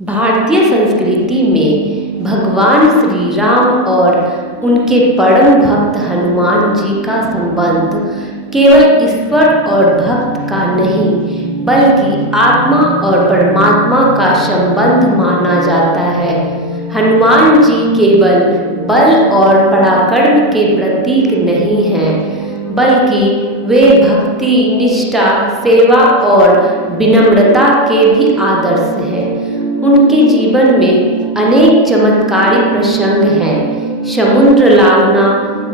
भारतीय संस्कृति में भगवान श्री राम और उनके परम भक्त हनुमान जी का संबंध केवल ईश्वर और भक्त का नहीं बल्कि आत्मा और परमात्मा का संबंध माना जाता है। हनुमान जी केवल बल और पराक्रम के प्रतीक नहीं हैं, बल्कि वे भक्ति, निष्ठा, सेवा और विनम्रता के भी आदर्श हैं। उनके जीवन में अनेक चमत्कारी प्रसंग हैं। समुद्र लांघना,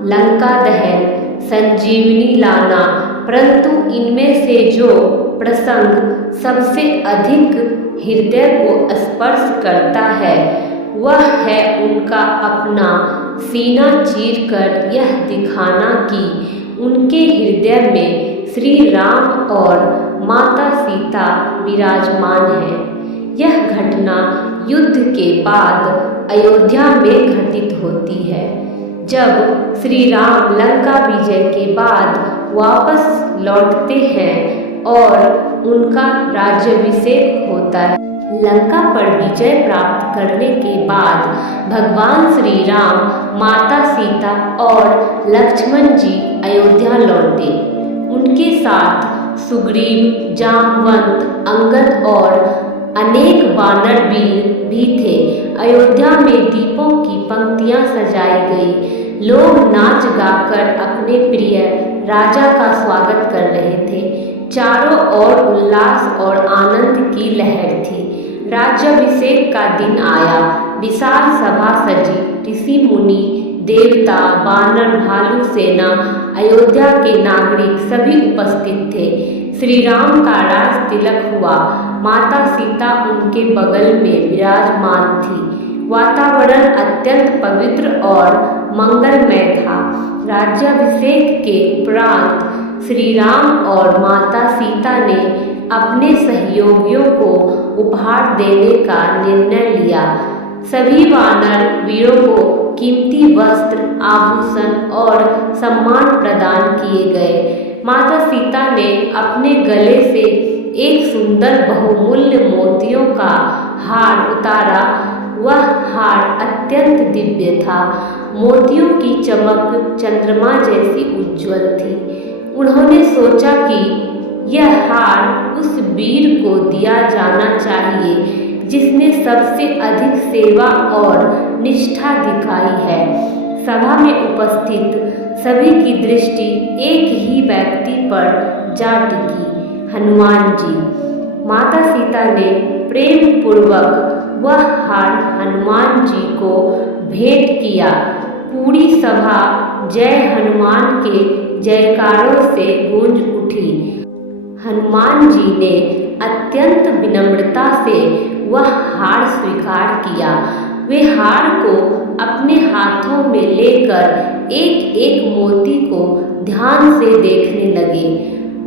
लंका दहन, संजीवनी लाना, परंतु इनमें से जो प्रसंग सबसे अधिक हृदय को स्पर्श करता है वह है उनका अपना सीना चीरकर यह दिखाना कि उनके हृदय में श्री राम और माता सीता विराजमान हैं। यह घटना युद्ध के बाद अयोध्या में घटित होती है, जब श्री राम लंका विजय के बाद वापस लौटते हैं और उनका राज्याभिषेक होता है। लंका पर विजय प्राप्त करने के बाद भगवान श्री राम, माता सीता और लक्ष्मण जी अयोध्या लौटे। उनके साथ सुग्रीव, जामवंत, अंगद और अनेक वानर वीर भी थे। अयोध्या में दीपों की पंक्तियां सजाई गई। लोग नाच गाकर अपने प्रिय राजा का स्वागत कर रहे थे। चारों ओर उल्लास और आनंद की लहर थी। राज्याभिषेक का दिन आया। विशाल सभा सजी। ऋषि मुनि, देवता, वानर, भालू सेना, अयोध्या के नागरिक सभी उपस्थित थे। श्री राम का राज तिलक हुआ। माता सीता उनके बगल में विराजमान थी। वातावरण अत्यंत पवित्र और मंगलमय था। राज्याभिषेक के उपरांत श्री राम और माता सीता ने अपने सहयोगियों को उपहार देने का निर्णय लिया। सभी वानर वीरों को कीमती वस्त्र, आभूषण और सम्मान प्रदान किए गए। माता सीता ने अपने गले से एक सुंदर बहुमूल्य मोतियों का हार उतारा। वह हार अत्यंत दिव्य था। मोतियों की चमक चंद्रमा जैसी उज्ज्वल थी। उन्होंने सोचा कि यह हार उस वीर को दिया जाना चाहिए जिसने सबसे अधिक सेवा और निष्ठा दिखाई है। सभा में उपस्थित सभी की दृष्टि एक ही व्यक्ति पर जा टिकी, हनुमान जी। माता सीता ने प्रेम पूर्वक वह हार हनुमान जी को भेंट किया। पूरी सभा जय हनुमान के जयकारों से गूंज उठी। हनुमान जी ने अत्यंत विनम्रता से वह हार स्वीकार किया। वे हार को अपने हाथों में लेकर एक एक मोती को ध्यान से देखने लगे।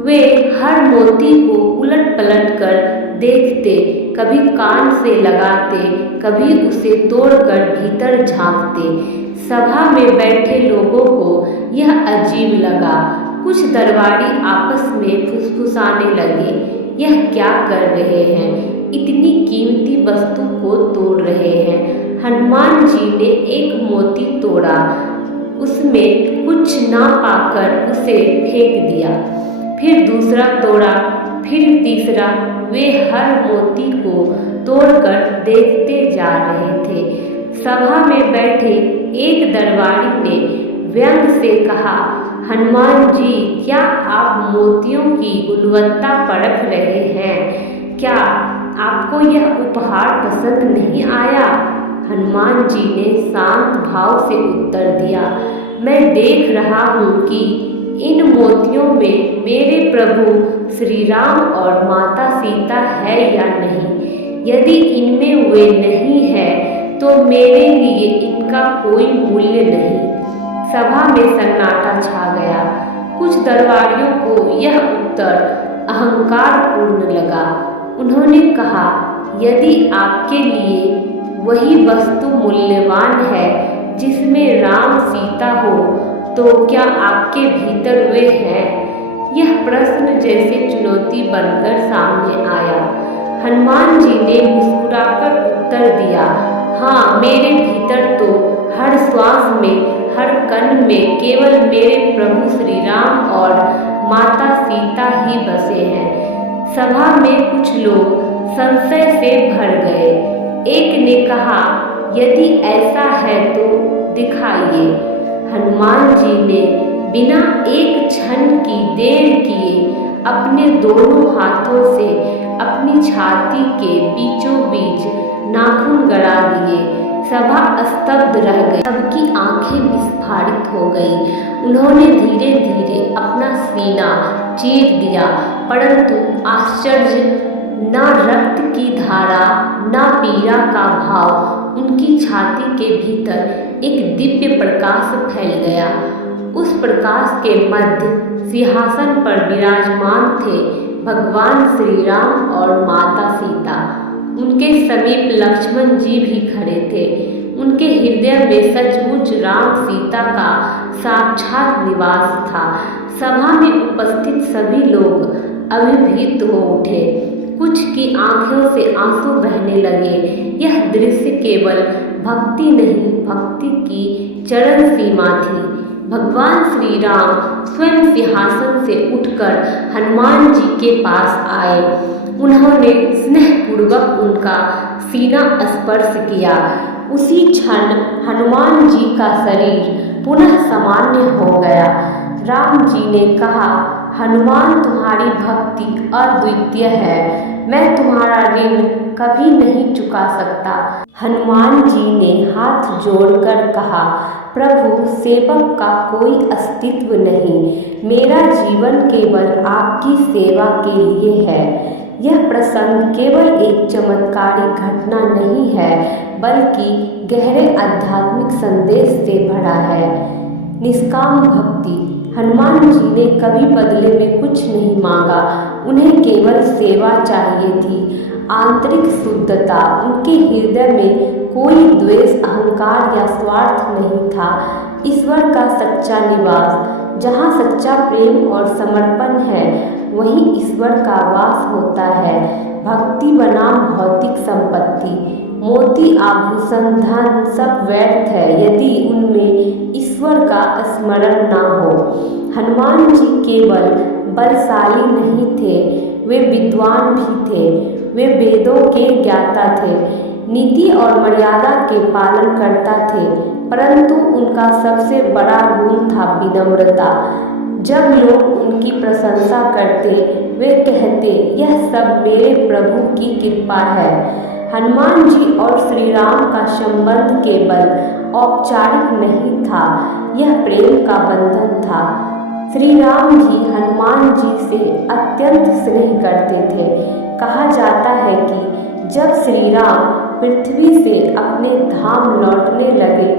वे हर मोती को उलट पलट कर देखते, कभी कान से लगाते, कभी उसे तोड़कर भीतर झांकते। सभा में बैठे लोगों को यह अजीब लगा। कुछ दरबारी आपस में फुसफुसाने लगे, यह क्या कर रहे हैं? इतनी कीमती वस्तु को तोड़ रहे हैं। हनुमान जी ने एक मोती तोड़ा, उसमें कुछ ना पाकर उसे फेंक दिया। फिर दूसरा तोड़ा, फिर तीसरा। वे हर मोती को तोड़कर देखते जा रहे थे। सभा में बैठे एक दरबारी ने व्यंग से कहा, हनुमान जी, क्या आप मोतियों की गुणवत्ता परख रहे हैं? क्या आपको यह उपहार पसंद नहीं आया? हनुमान जी ने शांत भाव से उत्तर दिया, मैं देख रहा हूँ कि इन मोतियों में मेरे प्रभु श्री राम और माता सीता है या नहीं। यदि इनमें वे नहीं है तो मेरे लिए इनका कोई मूल्य नहीं। सभा में सन्नाटा छा गया। कुछ दरबारियों को यह उत्तर अहंकारपूर्ण लगा। उन्होंने कहा, यदि आपके लिए वही वस्तु मूल्यवान है जिसमें राम सीता हो, तो क्या आपके भीतर वे हैं? यह प्रश्न जैसे चुनौती बनकर सामने आया। हनुमान जी ने मुस्कुराकर उत्तर दिया, हाँ, मेरे भीतर तो हर श्वास में, हर कण में केवल मेरे प्रभु श्री राम और माता सीता ही बसे हैं। सभा में कुछ लोग संशय से भर गए। एक ने कहा, यदि ऐसा है तो दिखाइए। हनुमान जी ने बिना एक क्षण की देर किए अपने दोनों हाथों से अपनी छाती के बीचों बीच नाखून गड़ा दिए। सभा स्तब्ध रह गई, सबकी आंखें विस्फारित हो गई। उन्होंने धीरे धीरे अपना सीना चीर दिया, परंतु आश्चर्य, न रक्त की धारा न पीड़ा का भाव। उनकी छाती के भीतर एक दिव्य प्रकाश फैल गया। उस प्रकाश के मध्य सिंहासन पर विराजमान थे भगवान श्री राम और माता सीता। उनके समीप लक्ष्मण जी भी खड़े थे। उनके हृदय में सचमुच राम सीता का साक्षात निवास था। सभा में उपस्थित सभी लोग अभिभूत हो उठे। कुछ की आंखों से आंसू बहने लगे। यह दृश्य केवल भक्ति नहीं, भक्ति की चरम सीमा थी। भगवान श्री राम स्वयं सिंहासन से उठकर हनुमान जी के पास आए। उन्होंने स्नेहपूर्वक उनका सीना स्पर्श किया। उसी क्षण हनुमान जी का शरीर पुनः सामान्य हो गया। राम जी ने कहा, हनुमान, तुम्हारी भक्ति अद्वितीय है। मैं तुम्हारा ऋण कभी नहीं चुका सकता। हनुमान जी ने हाथ जोड़कर कहा, प्रभु, सेवक का कोई अस्तित्व नहीं। मेरा जीवन केवल आपकी सेवा के लिए है। यह प्रसंग केवल एक चमत्कारी घटना नहीं है, बल्कि गहरे आध्यात्मिक संदेश से भरा है। निष्काम भक्ति। हनुमान जी ने कभी बदले में कुछ नहीं मांगा। उन्हें केवल सेवा चाहिए थी, आंतरिक शुद्धता। उनके हृदय में कोई द्वेष, अहंकार या स्वार्थ नहीं था। ईश्वर का सच्चा निवास। जहाँ सच्चा प्रेम और समर्पण है, वहीं ईश्वर का वास होता है। भक्ति बनाम भौतिक संपत्ति। मोती, आभूषण, धन सब व्यर्थ है यदि उनमें ईश्वर का स्मरण न हो। हनुमान जी केवल बलशाली नहीं थे, वे विद्वान भी थे। वे वेदों के ज्ञाता थे, नीति और मर्यादा के पालन करता थे, परंतु उनका सबसे बड़ा गुण था विनम्रता। जब लोग उनकी प्रशंसा करते, वे कहते, यह सब मेरे प्रभु की कृपा है। हनुमान जी और श्री राम का संबंध केवल औपचारिक नहीं था, यह प्रेम का बंधन था। श्री राम जी हनुमान जी से अत्यंत स्नेह करते थे। कहा जाता है कि जब श्री राम पृथ्वी से अपने धाम लौटने लगे,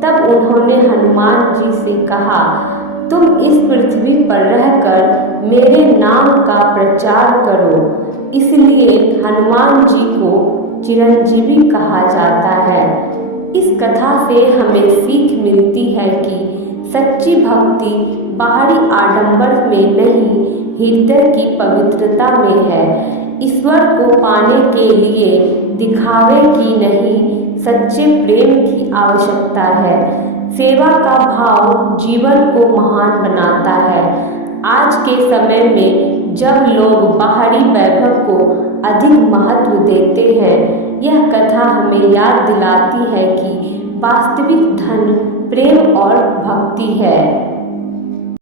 तब उन्होंने हनुमान जी से कहा, तुम इस पृथ्वी पर रहकर मेरे नाम का प्रचार करो। इसलिए हनुमान जी को चिरंजीवी कहा जाता है। इस कथा से हमें सीख मिलती है कि सच्ची भक्ति बाहरी आडंबर में नहीं, हृदय की पवित्रता में है। ईश्वर को पाने के लिए दिखावे की नहीं, सच्चे प्रेम की आवश्यकता है। सेवा का भाव जीवन को महान बनाता है। आज के समय में जब लोग बाहरी वैभव को अधिक महत्व देते हैं, यह कथा हमें याद दिलाती है कि वास्तविक धन प्रेम और भक्ति है।